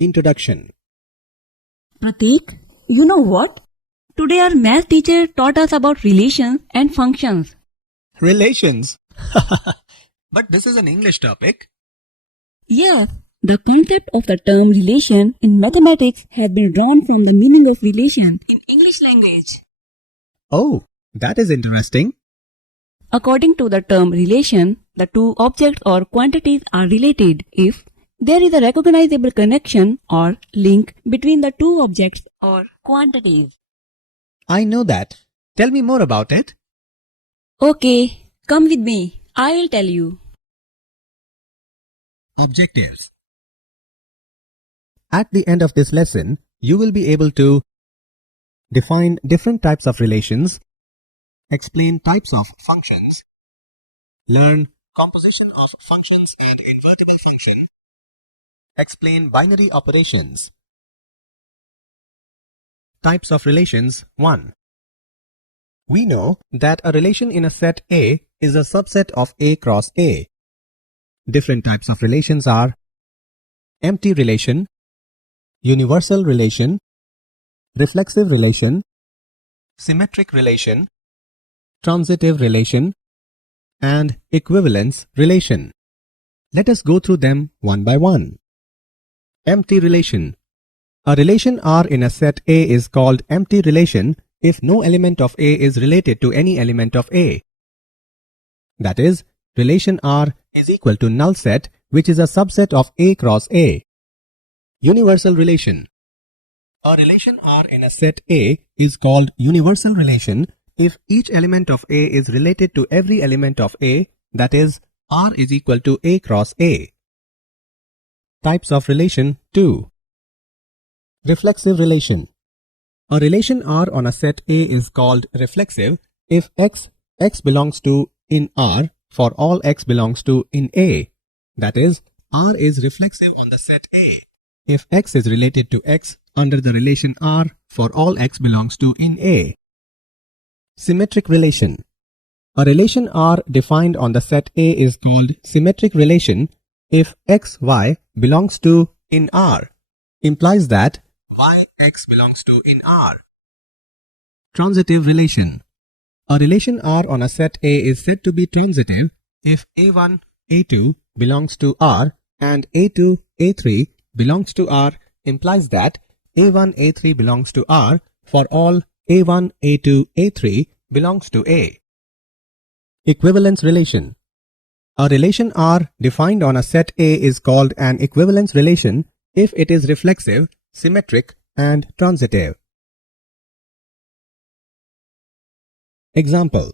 Introduction. Prateek, you know what? Today our math teacher taught us about relations and functions. Relations. But this is an English topic. Yes, the concept of the term relation in mathematics has been drawn from the meaning of relation in English language. Oh, that is interesting. According to the term relation, the two objects or quantities are related if there is a recognizable connection or link between the two objects or quantities. I know that. Tell me more about it. Okay, come with me. I will tell you. Objectives. At the end of this lesson, you will be able to define different types of relations, explain types of functions, learn composition of functions and invertible function, explain binary operations. Types of relations 1. We know that a relation in a set A is a subset of A cross A. Different types of relations are empty relation, universal relation, reflexive relation, symmetric relation, transitive relation, and equivalence relation. Let us go through them one by one. Empty relation. A relation R in a set A is called empty relation if no element of A is related to any element of A. That is, relation R is equal to null set, which is a subset of A cross A. Universal relation. A relation R in a set A is called universal relation if each element of A is related to every element of A, that is, R is equal to A cross A. Types of relation 2. Reflexive relation. A relation R on a set A is called reflexive if x belongs to in R for all x belongs to in A. That is, R is reflexive on the set A if x is related to x under the relation R for all x belongs to in A. Symmetric relation. A relation R defined on the set A is called symmetric relation if x, y belongs to in R, implies that y, x belongs to in R. Transitive relation. A relation R on a set A is said to be transitive if A1, A2 belongs to R and A2, A3 belongs to R, implies that A1, A3 belongs to R for all A1, A2, A3 belongs to A. Equivalence relation. A relation R defined on a set A is called an equivalence relation if it is reflexive, symmetric, and transitive. Example.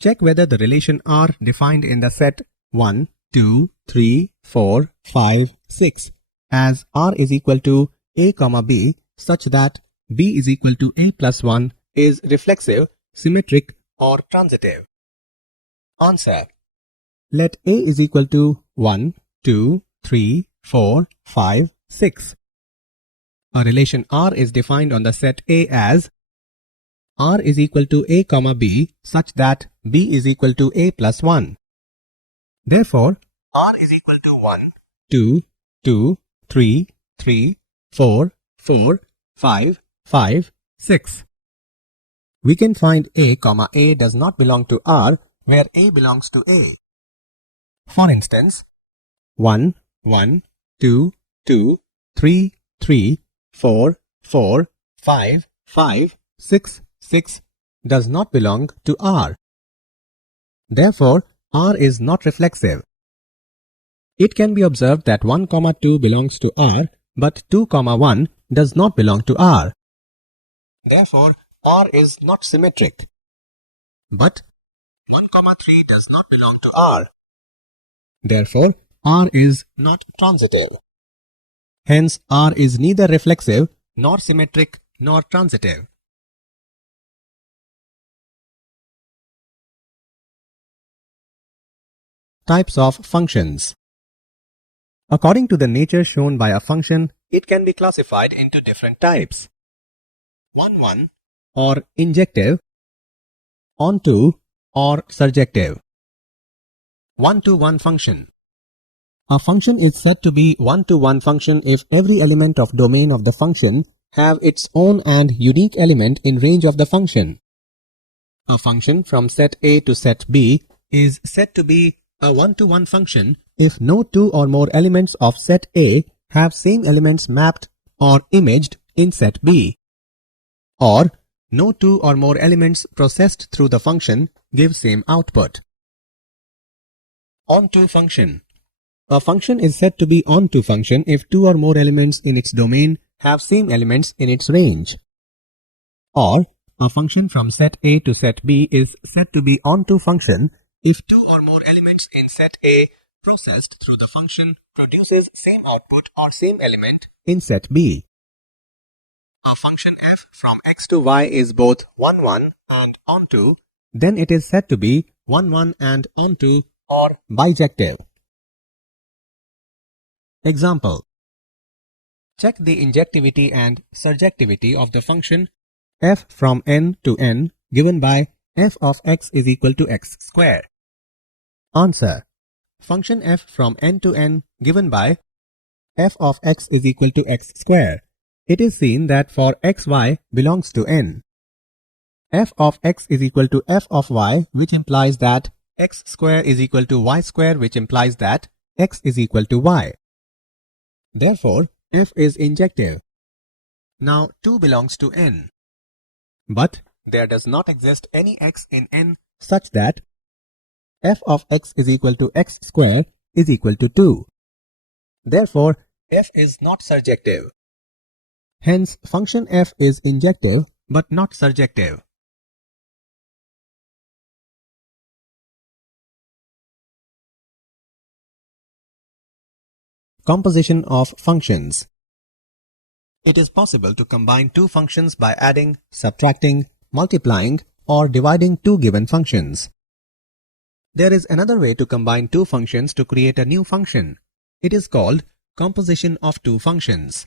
Check whether the relation R defined in the set 1, 2, 3, 4, 5, 6 as R is equal to A, B such that B is equal to A plus 1 is reflexive, symmetric, or transitive. Answer. Let A is equal to 1, 2, 3, 4, 5, 6. A relation R is defined on the set A as R is equal to A, B such that B is equal to A plus 1. Therefore, R is equal to 1, 2, 2, 3, 3, 4, 4, 5, 5, 6. We can find A, A does not belong to R where A belongs to A. For instance, 1, 1, 2, 2, 3, 3, 4, 4, 5, 5, 6, 6 does not belong to R. Therefore, R is not reflexive. It can be observed that 1, 2 belongs to R, but 2, 1 does not belong to R. Therefore, R is not symmetric. But 1, 3 does not belong to R. Therefore, R is not transitive. Hence, R is neither reflexive, nor symmetric, nor transitive. Types of functions. According to the nature shown by a function, it can be classified into different types. 1-1 or injective, onto or surjective. 1-to-1 function. A function is said to be one-to-one function if every element of domain of the function have its own and unique element in range of the function. A function from set A to set B is said to be a one-to-one function if no two or more elements of set A have same elements mapped or imaged in set B, or no two or more elements processed through the function give same output. Onto function. A function is said to be onto function if two or more elements in its domain have same elements in its range. Or a function from set A to set B is said to be onto function if two or more elements in set A processed through the function produces same output or same element in set B. A function f from x to y is both 1, 1 and onto, then it is said to be 1, 1 and onto or bijective. Example. Check the injectivity and surjectivity of the function f from n to n given by f of x is equal to x square. Answer. Function f from n to n given by f of x is equal to x square. It is seen that for xy belongs to n, f of x is equal to f of y, which implies that x square is equal to y square, which implies that x is equal to y. Therefore, f is injective. Now 2 belongs to n. But there does not exist any x in n such that f of x is equal to x square is equal to 2. Therefore, f is not surjective. Hence, function f is injective but not surjective. Composition of functions. It is possible to combine two functions by adding, subtracting, multiplying, or dividing two given functions. There is another way to combine two functions to create a new function. It is called composition of two functions.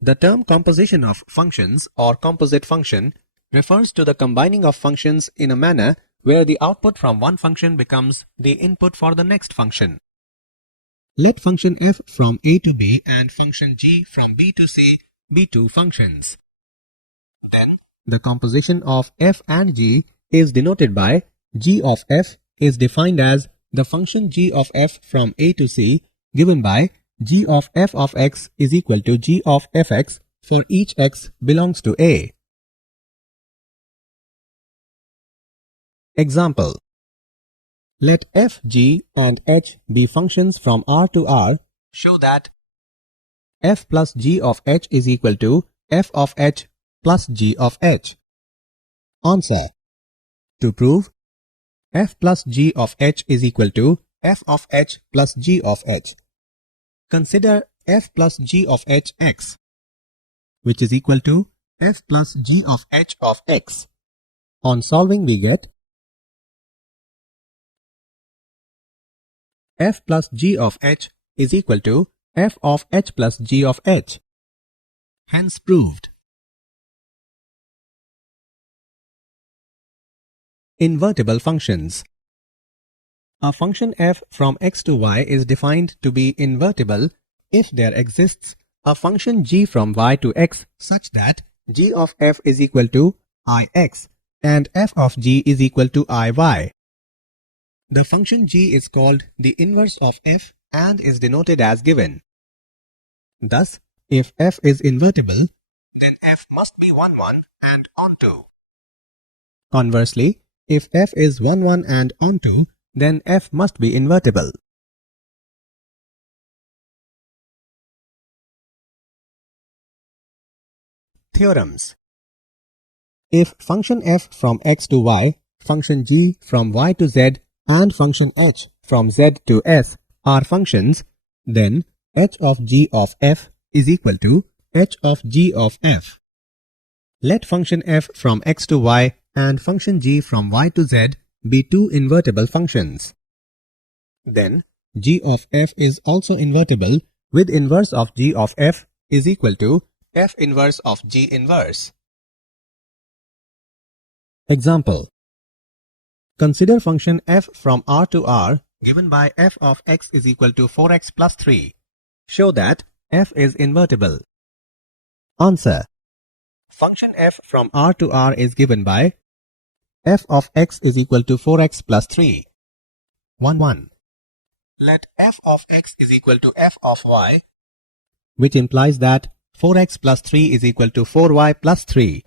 The term composition of functions or composite function refers to the combining of functions in a manner where the output from one function becomes the input for the next function. Let function f from a to b and function g from b to c be two functions. Then, the composition of f and g is denoted by g of f is defined as the function g of f from a to c given by g of f of x is equal to g of fx for each x belongs to a. Example. Let f, g and h be functions from R to R. Show that f plus g of h is equal to f of h plus g of h. Answer. To prove f plus g of h is equal to f of h plus g of h, consider f plus g of h x, which is equal to f plus g of h of x. On solving we get f plus g of h is equal to f of h plus g of h. Hence proved. Invertible functions. A function f from x to y is defined to be invertible if there exists a function g from y to x such that g of f is equal to ix and f of g is equal to iy. The function g is called the inverse of f and is denoted as given. Thus, if f is invertible, then f must be 1, 1 and onto. Conversely, if f is 1, 1 and onto, then f must be invertible. Theorems. If function f from x to y, function g from y to z, and function h from z to s are functions, then h of g of f is equal to h of g of f. Let function f from x to y and function g from y to z be two invertible functions. Then g of f is also invertible with inverse of g of f is equal to f inverse of g inverse. Example. Consider function f from R to R given by f of x is equal to 4x plus 3. Show that f is invertible. Answer. Function f from R to R is given by f of x is equal to 4x plus 3. 1. Let f of x is equal to f of y, which implies that 4x plus 3 is equal to 4y plus 3.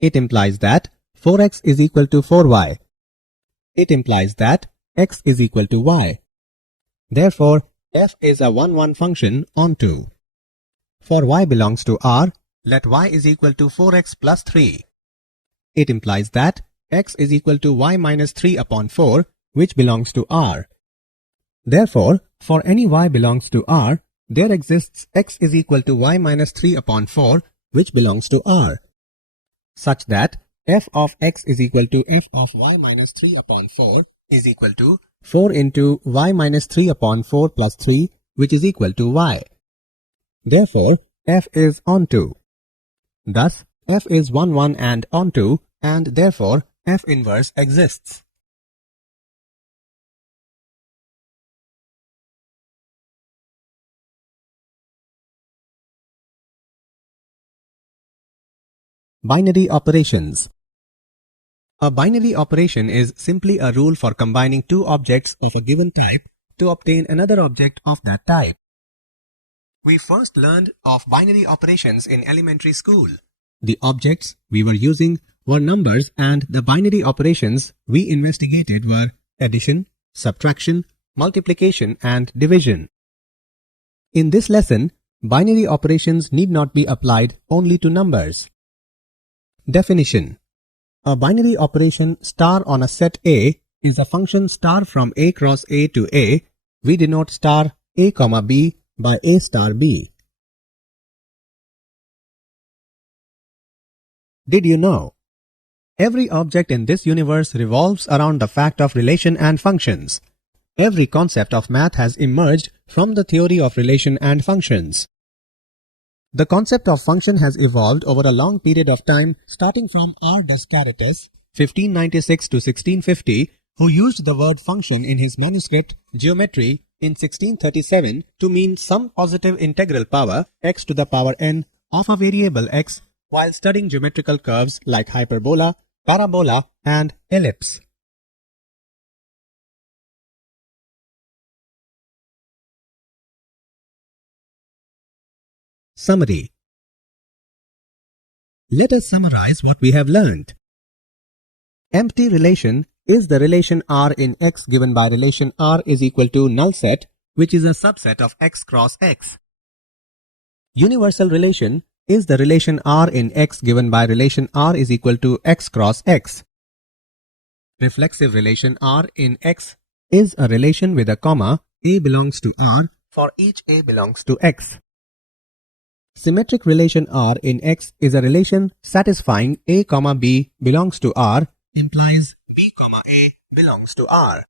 It implies that 4x is equal to 4y. It implies that x is equal to y. Therefore, f is a 1, 1 function onto. For y belongs to R, let y is equal to 4x plus 3. It implies that x is equal to y minus 3 upon 4, which belongs to R. Therefore, for any y belongs to R, there exists x is equal to y minus 3 upon 4, which belongs to R, such that f of x is equal to f of y minus 3 upon 4 is equal to 4 into y minus 3 upon 4 plus 3, which is equal to y. Therefore, f is onto. Thus, f is 1, 1 and onto, and therefore f inverse exists. Binary operations. A binary operation is simply a rule for combining two objects of a given type to obtain another object of that type. We first learned of binary operations in elementary school. The objects we were using were numbers, and the binary operations we investigated were addition, subtraction, multiplication, and division. In this lesson, binary operations need not be applied only to numbers. Definition. A binary operation star on a set A is a function star from A cross A to A. We denote star A comma B by A star B. Did you know? Every object in this universe revolves around the fact of relation and functions. Every concept of math has emerged from the theory of relation and functions. The concept of function has evolved over a long period of time, starting from R. Descartes, 1596 to 1650, who used the word function in his manuscript Geometry in 1637 to mean some positive integral power x to the power n of a variable x while studying geometrical curves like hyperbola, parabola, and ellipse. Summary. Let us summarize what we have learned. Empty relation is the relation R in X given by relation R is equal to null set, which is a subset of X cross X. Universal relation is the relation R in X given by relation R is equal to X cross X. Reflexive relation R in X is a relation with a comma A belongs to R for each A belongs to X. Symmetric relation R in X is a relation satisfying A comma B belongs to R implies B comma A belongs to R.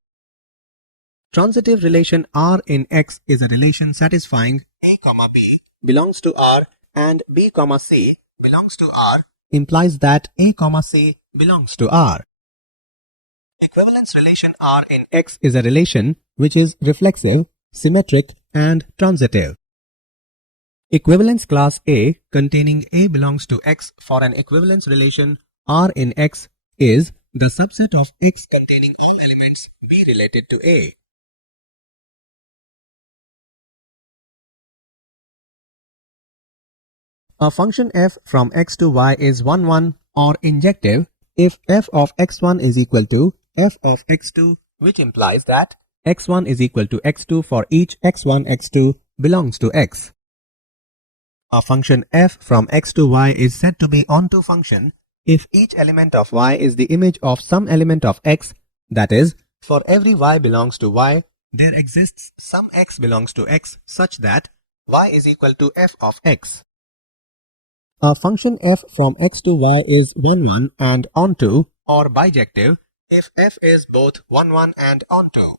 Transitive relation R in X is a relation satisfying A comma B belongs to R and B comma C belongs to R implies that A comma C belongs to R. Equivalence relation R in X is a relation which is reflexive, symmetric, and transitive. Equivalence class A containing A belongs to X for an equivalence relation R in X is the subset of X containing all elements B related to A. A function f from x to y is 1, 1 or injective if f of x1 is equal to f of x2, which implies that x1 is equal to x2 for each x1, x2 belongs to x. A function f from x to y is said to be onto function if each element of y is the image of some element of x, that is, for every y belongs to y, there exists some x belongs to x such that y is equal to f of x. A function f from x to y is 1, 1 and onto or bijective if f is both 1, 1 and onto.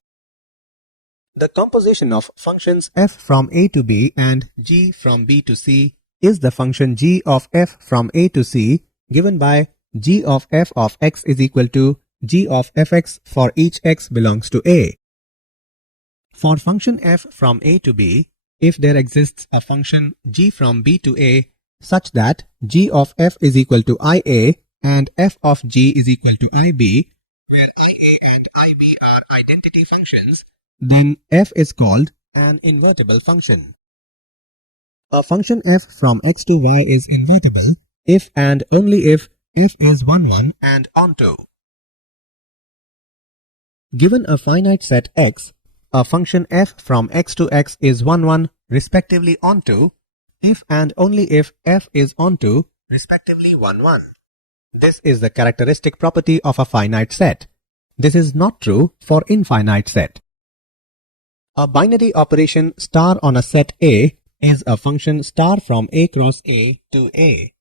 The composition of functions f from a to b and g from b to c is the function g of f from a to c given by g of f of x is equal to g of fx for each x belongs to a. For function f from a to b, if there exists a function g from b to a such that g of f is equal to ia and f of g is equal to ib, where ia and ib are identity functions, then f is called an invertible function. A function f from x to y is invertible if and only if f is 1, 1 and onto. Given a finite set x, a function f from x to x is 1, 1 respectively onto if and only if f is onto respectively 1, 1. This is the characteristic property of a finite set. This is not true for infinite set. A binary operation star on a set A is a function star from A cross A to A.